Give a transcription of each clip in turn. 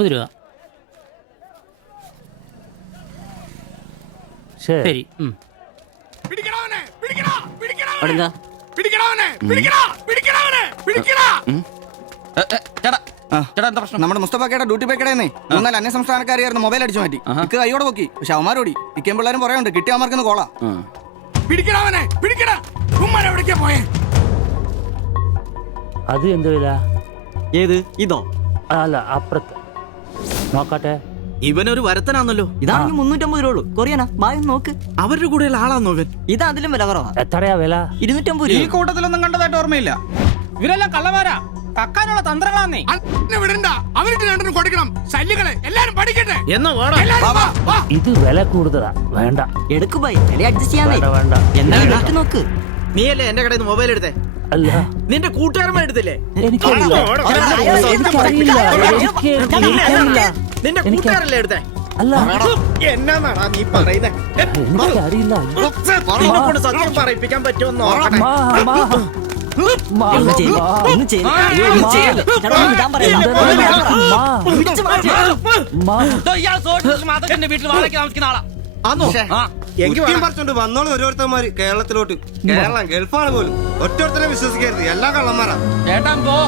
40 രൂപ. ശരി. നമ്മുടെ മുസ്തഫാക്കയുടെ ഡ്യൂട്ടി പേക്കടേന്നേ 3 അന്യ സംസ്ഥാനക്കാരിയായിരുന്നു മൊബൈൽ അടിച്ചു മാറ്റി. ഇക്ക് കൈയോടെ പൊക്കി. പക്ഷെ അവന്മാരോടി ഇക്കേം പിള്ളേരും പറയാനുണ്ട് കിട്ടിയ അവന്മാർക്കൊന്ന് കോളാ. അത് എന്ത് വില? ഏത് ഇതോ? അല്ല അപ്പുറത്ത് നോക്കട്ടെ. ഇവനൊരു വരത്തനാന്നല്ലോ. ഇതാണെങ്കിൽ 350 രൂപ. കൊറിയാനാ ബാഗ് നോക്ക്. അവരുടെ കൂടെയുള്ള ആളാന്നോ ഇവൻ? ഇത് അതിലും വില കുറവാ. എത്രയാ വില? 250 ഈ രൂപ. കൂട്ടത്തിലൊന്നും കണ്ടതായിട്ട് ഓർമ്മയില്ല. ഇവരെല്ലാം കള്ളമാരാ, കക്കാനുള്ള തന്ത്രങ്ങളാന്നേ. ഇത് വില കൂടുതലാ. വേണ്ട, എടുക്കു ബൈ, വില അഡ്ജസ്റ്റ് ചെയ്യാൻ വേണ്ട. എന്തായാലും നാട്ടിൽ നോക്ക്. നീയല്ലേ എന്റെ കടയിൽ നിന്ന് മൊബൈൽ എടുത്തേ? അല്ല, നിന്റെ കൂട്ടുകാരന്മാർ എടുത്തില്ലേ? എനിക്കറിയില്ല. നിന്റെ കൂട്ടുകാരല്ലേ എടുത്തേ? അല്ല, എന്നാടാ നീ പറയുന്നേ? എനിക്കറിയില്ല. നിന്നെ കൊണ്ട് സത്യം പറയിപ്പിക്കാൻ പറ്റുമോ നോക്കട്ടെ. വീട്ടിൽ വാടക താമസിക്കുന്ന ആളാ. വന്നോളൂ ഓരോരുത്തന്മാര് കേരളത്തിലോട്ട്. കേരളം ഗൾഫാണ് പോലും. ഒറ്റൊരുത്തരെ വിശ്വസിക്കരുത്, എല്ലാ കള്ളന്മാരാ. ചേട്ടാ പോ.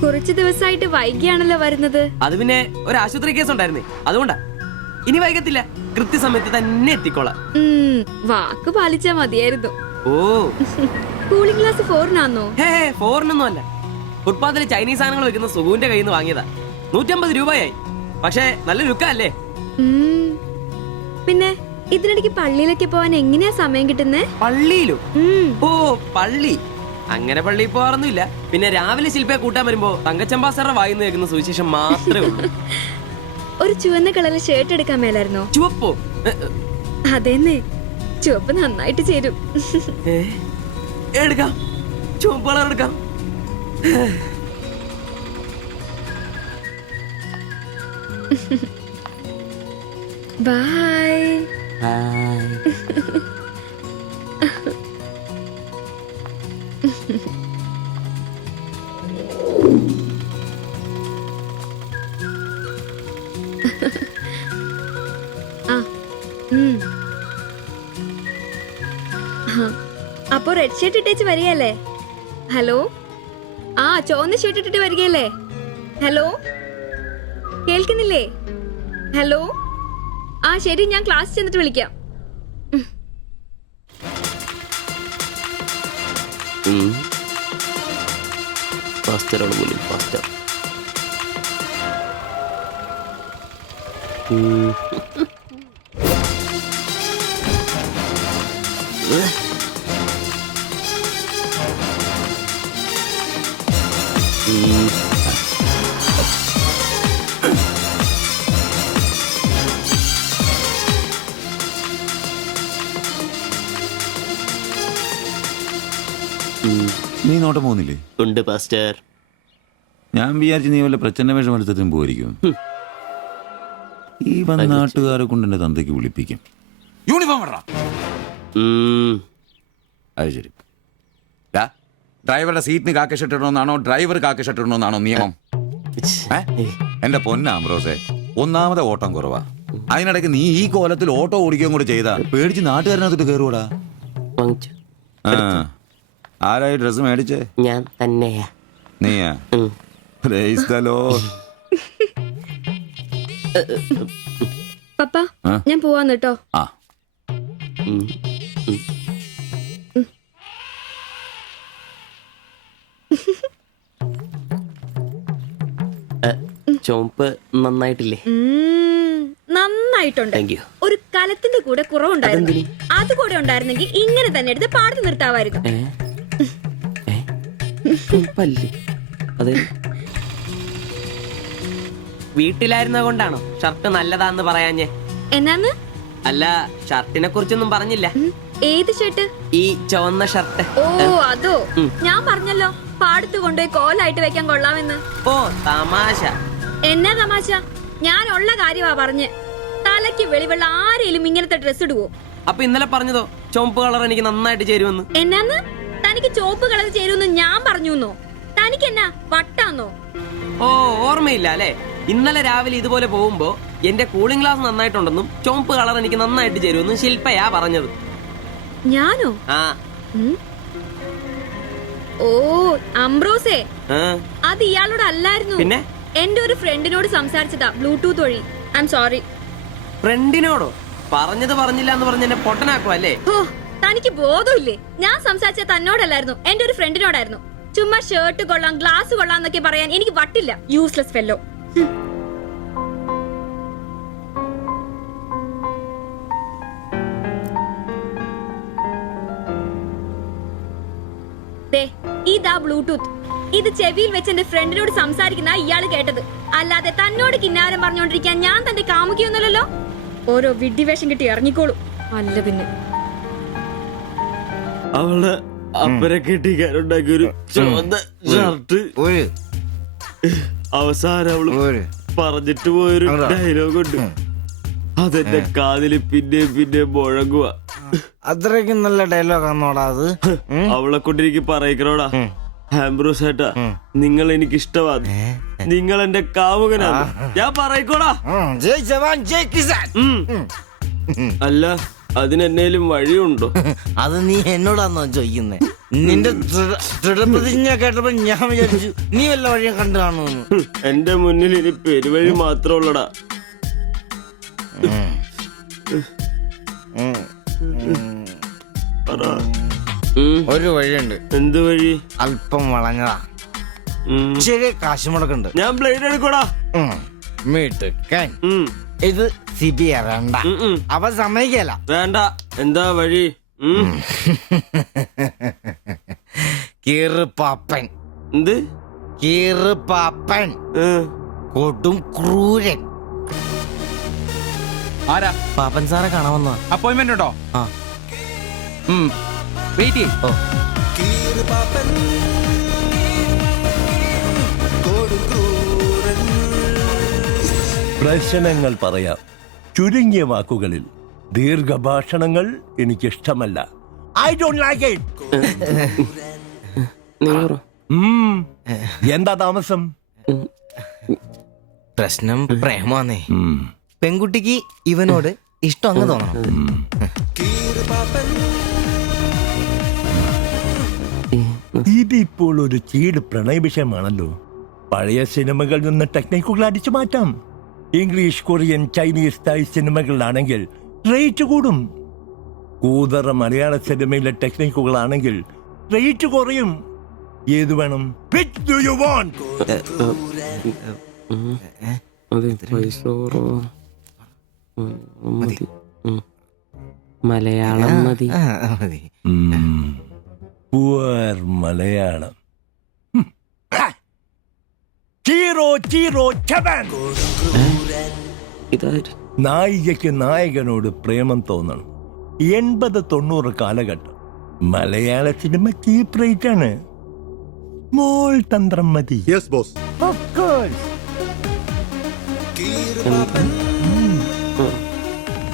കുറച്ചു ദിവസമായിട്ട് വൈകിയാണല്ലോ വരുന്നത്. അത് പിന്നെ ഒരു ആശുപത്രി കേസ് ഉണ്ടായിരുന്നേ, അതുകൊണ്ടാ. ഇനി വൈകത്തില്ല, കൃത്യസമയത്ത് തന്നെ എത്തിക്കോളാം. വാക്ക് പാലിച്ചാ മതിയായിരുന്നു. ഓ, കൂളിംഗ് ഗ്ലാസ് 4-നാന്നോ? ഫോറിനൊന്നും അല്ല. ഫുട്പാത്തില് ചൈനീസ് സാധനങ്ങൾ വെക്കുന്ന സുഖുവിന്റെ കയ്യിൽ നിന്ന് വാങ്ങിയതാ. 150 രൂപയായി. പക്ഷെ നല്ല ലുക്കല്ലേ? പിന്നെ ഇതിനിടയ്ക്ക് പള്ളിയിലൊക്കെ പോവാൻ എങ്ങനെയാ സമയം കിട്ടുന്നേ? പള്ളിയിലോ? ഓ, പള്ളി അങ്ങനെ പള്ളിയിൽ പോകാറൊന്നുമില്ല. പിന്നെ രാവിലെ ശില്പയെ കൂട്ടാൻ വരുമ്പോ തങ്കച്ചമ്പാസറ വായിന്ന് കേൾക്കുന്ന സുവിശേഷം മാത്രമേ ഉള്ളൂ. ഒരു ചുവന്ന കളറിൽ ഷർട്ട് എടുക്കാൻ മേലായിരുന്നോ? ചുവപ്പോ? അതെന്നെ, ചുവപ്പ് നന്നായിട്ട് ചേരും. എടുക്കാം, ചുവപ്പ് കളർ എടുക്കാം. ബൈ. അപ്പൊ റെഡ് ഷർട്ട് ഇട്ടേച്ച് വരികയല്ലേ? ഹലോ, ചുവന്ന ഷർട്ട് ഇട്ടിട്ട് വരികയല്ലേ? ഹലോ, കേൾക്കുന്നില്ലേ? ഹലോ, ശരി, ഞാൻ ക്ലാസ് ചെന്നിട്ട് വിളിക്കാം. നീ നോട്ടം പോകുന്നില്ലേ? ഉണ്ട് പാസ്റ്റർ. ഞാൻ വിചാരിച്ചു നീ വല്ല പ്രച്ഛന്ന വേഷം എടുത്തതും പോയിരിക്കും. ഈ വന്ന നാട്ടുകാരെ കൊണ്ട് എന്റെ തന്തയ്ക്ക് വിളിപ്പിക്കും. യൂണിഫോം ഇടണം. അത് ശരി. ഡ്രൈവറുടെ സീറ്റിന് കാക്ക ഷർട്ട് ഇടണമെന്നാണോ ഡ്രൈവർ കാക്ക ഷർട്ട് ഇടണമെന്നാണോ നിയമം? എന്റെ പൊന്ന ആംബ്രോസെ, ഒന്നാമത്തെ ഓട്ടം കുറവാ. അതിനിടയ്ക്ക് നീ ഈ കോലത്തിൽ ഓട്ടോ ഓടിക്കുകയും കൂടെ ചെയ്താ പേടിച്ച് നാട്ടുകാരനകത്തിട്ട് കയറൂടാ. ആരായി ഡ്രസ് മേടിച്ചേ? ഞാൻ തന്നെയാ. നീയാ? പപ്പ, ഞാൻ പോവാന്ന് കേട്ടോ. ചോപ്പ് നന്നായിട്ടില്ലേ? നന്നായിട്ടുണ്ട്. ഒരു കലത്തിന്റെ കൂടെ കുറവുണ്ടായിരുന്നു. അത് കൂടെ ഉണ്ടായിരുന്നെങ്കിൽ ഇങ്ങനെ തന്നെ എടുത്ത് പാടത്ത് നിർത്താമായിരുന്നു. വീട്ടിലായിരുന്ന കൊണ്ടാണോ ഷർട്ട് നല്ലതാന്ന് പറയാഞ്ഞേ? എന്നാന്ന്? അല്ല, ഷർട്ടിനെ കുറിച്ചൊന്നും പറഞ്ഞില്ല. ഏത് ഷർട്ട്? ഈ ചുവന്ന ഷർട്ട്. ഓ, അതോ? ഞാൻ പറഞ്ഞല്ലോ പാടത്ത് കൊണ്ടുപോയി കോലായിട്ട് വെക്കാൻ കൊള്ളാമെന്ന്. ഓ, തമാശ. എന്നാ തമാശ? ഞാൻ ഉള്ള കാര്യമാ പറഞ്ഞ്. തലയ്ക്ക് വെളിവുള്ള ആരെങ്കിലും ഇങ്ങനത്തെ ഡ്രസ് ഇടുവോ? അപ്പൊ ഇന്നലെ പറഞ്ഞതോ ചുവപ്പ് കളർ എനിക്ക് നന്നായിട്ട് ചേരുമെന്ന്. എന്നാന്ന്? തനിക്ക് ചോപ്പ് കളർ ചേരുമെന്ന് ഞാൻ പറഞ്ഞുന്നോ? തനിക്ക് എന്നാ വട്ടാന്നോ? ഓ, ഓർമ്മയില്ല അല്ലെ? ഇന്നലെ രാവിലെ ഇതുപോലെ പോകുമ്പോ എന്റെ കൂളിംഗ് ഗ്ലാസ് നന്നായിട്ടുണ്ടെന്നും ചുവപ്പ് കളർ എനിക്ക് നന്നായിട്ട് ചേരുമെന്നും ശില്പയാ പറഞ്ഞത്. ഞാനോ? ആ. ഓ അംബ്രോസേ, ആ. അത് ഇയാളോട് അല്ലായിരുന്നു. പിന്നെ? എന്റെ ഒരു ഫ്രണ്ടിനോട് സംസാരിച്ചതാ ബ്ലൂടൂത്ത് വഴി. I am sorry. ഫ്രണ്ടിനോടോ? പറഞ്ഞത് പറഞ്ഞില്ല എന്ന് പറഞ്ഞ എന്നെ പൊട്ടനാക്കും അല്ലേ? ഓ, തനിക്ക് ബോധമില്ലേ? ഞാൻ സംസാരിച്ച തന്നോടല്ലായിരുന്നു, എന്റെ ഒരു ഫ്രണ്ടിനോടായിരുന്നു. ചുമ്മാ ഷർട്ട് കൊള്ളാം, ഗ്ലാസ് കൊള്ളാം എന്നൊക്കെ പറയാൻ എനിക്ക് വട്ടില്ല. Useless fellow. ഇതാ ബ്ലൂടൂത്ത്. ഇത് ചെവിയിൽ വെച്ച് എന്റെ ഫ്രണ്ടിനോട് സംസാരിക്കുന്ന ഇയാള് കേട്ടത്. അല്ലാതെ തന്നോട് കിന്നാരം പറഞ്ഞോണ്ടിരിക്കാൻ ഞാൻ തന്റെ കാമുകിയൊന്നുമല്ലല്ലോ. ഓരോ വിഡ്ഢിവേഷം കിട്ടി ഇറങ്ങിക്കോളൂ. അല്ല പിന്നെ അവള് അപ്പനെ കെട്ടിക്കാനുണ്ടാക്കിയ ഒരു ചുവന്ന ഷർട്ട് അവസാനം അവള് പറഞ്ഞിട്ട് പോയൊരു ഡയലോഗ് ഉണ്ട്. അതെന്റെ കാതില് പിന്നെ മുഴങ്ങുക. അത്രയ്ക്ക് നല്ല ഡയലോഗ് ആണോടാ അത്? അവളെ കൊണ്ട് എനിക്ക് പറയിക്കണോടാ. ആംബ്രോസ് ഏട്ടാ, നിങ്ങൾ എനിക്ക് ഇഷ്ടമാണ്, നിങ്ങൾ എന്റെ കാമുകനാണ്, ഞാൻ പറയിക്കോടാ. ജയ് ജവാൻ ജയ് കിസാൻ. അല്ല, അതിനെന്നേലും വഴിയുണ്ടോ? അത് നീ എന്നോടാന്നോ ചോദിക്കുന്നേ? നിന്റെ ദൃഢപ്രതിജ്ഞ കേട്ടപ്പോ ഞാൻ വിചാരിച്ചു നീ വല്ല വഴിയും കണ്ടു കാണുമെന്ന്. എന്റെ മുന്നിൽ ഇനി പെരുവഴി മാത്രമുള്ളടാ. ഒരു വഴിയുണ്ട്. എന്ത് വഴി? അല്പം വളഞ്ഞതാ, ചെറിയ കാശ് മുടക്കുണ്ട്. ഞാൻ ബ്ലേഡ് എടുക്കോടാ. മീട്ടുക്കാൻ ഇത് സിബി വേണ്ട, അവ സമ്മതിക്കല. വേണ്ട. എന്താ വഴി? കീറുപാപ്പൻ. എന്ത് കീറുപാപ്പൻ? കൊടും ക്രൂരൻ. ആരാ? പാപ്പൻ സാറെ കാണാൻ വന്നോ? അപ്പോയിന്റ്മെന്റ് ഉണ്ടോ? ആ. വെയിറ്റ് ചെയ്യ്. ഓ. പ്രശ്നങ്ങൾ പറയാം ചുരുങ്ങിയ വാക്കുകളിൽ. ദീർഘഭാഷണങ്ങൾ എനിക്കിഷ്ടമല്ല. I don't like it. എന്താ താമസം? പ്രശ്നം പ്രേമാന്നേ. പെൺകുട്ടിക്ക് ഇവനോട് ഇഷ്ടം അങ്ങ് തോന്നണം. ഇതിപ്പോൾ ഒരു ചീട് പ്രണയ വിഷയമാണല്ലോ. പഴയ സിനിമകളിൽ നിന്ന് ടെക്നിക്കുകൾ അടിച്ചു മാറ്റാം. ഇംഗ്ലീഷ്, കൊറിയൻ, ചൈനീസ്, തായ് സിനിമകളിലാണെങ്കിൽ റേറ്റ് കൂടും. കൂതറ മലയാള സിനിമയിലെ ടെക്നിക്കുകളാണെങ്കിൽ റേറ്റ് കുറയും. ഏത് വേണം? Which do you want? Malayalam മതി. പുവർ മലയാളം. Chi Rho Chi Rho ചവൻ. നായികയ്ക്ക് നായകനോട് പ്രേമം തോന്നണം. 80-90 കാലഘട്ടം മലയാള സിനിമ ചീപ്പ് റേറ്റ് ആണ്. മോൾ തന്ത്രം മതി. Yes boss. Of course.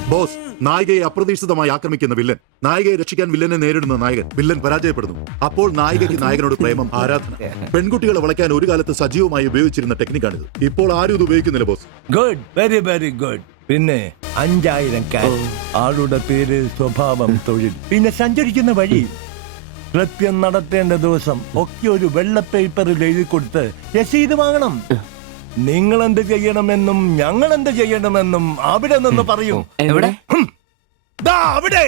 Boss, നായികയെ അപ്രതീക്ഷിതമായി ആക്രമിക്കുന്ന വില്ലൻ, നായികയെ രക്ഷിക്കാൻ വില്ലനെ നേരിടുന്ന നായകൻ, വില്ലൻ പരാജയപ്പെടുന്നു. അപ്പോൾ നായികയ്ക്ക് നായകനോട് പ്രേമം, ആരാധന. പെൺകുട്ടികളെ വളയ്ക്കാൻ ഒരു കാലത്ത് സജീവമായി ഉപയോഗിച്ചിരുന്ന ടെക്നിക്കാണിത്. ഇപ്പോൾ ആരും ഇത് ഉപയോഗിക്കുന്നില്ല boss. Good, very very good. പിന്നെ 5000 ക്യാഷ്, ആളുടെ പേര്, സ്വഭാവം, തൊഴിൽ, പിന്നെ സഞ്ചരിക്കുന്ന വഴി, കൃത്യം നടത്തേണ്ട ദിവസം ഒക്കെ ഒരു വെള്ള പേപ്പറിൽ എഴുതി കൊടുത്ത് രസീത് വാങ്ങണം. നിങ്ങൾ എന്ത് ചെയ്യണമെന്നും ഞങ്ങൾ എന്ത് ചെയ്യണമെന്നും അവിടെ നിന്ന് പറയും. എവിടെ? അവിടെ.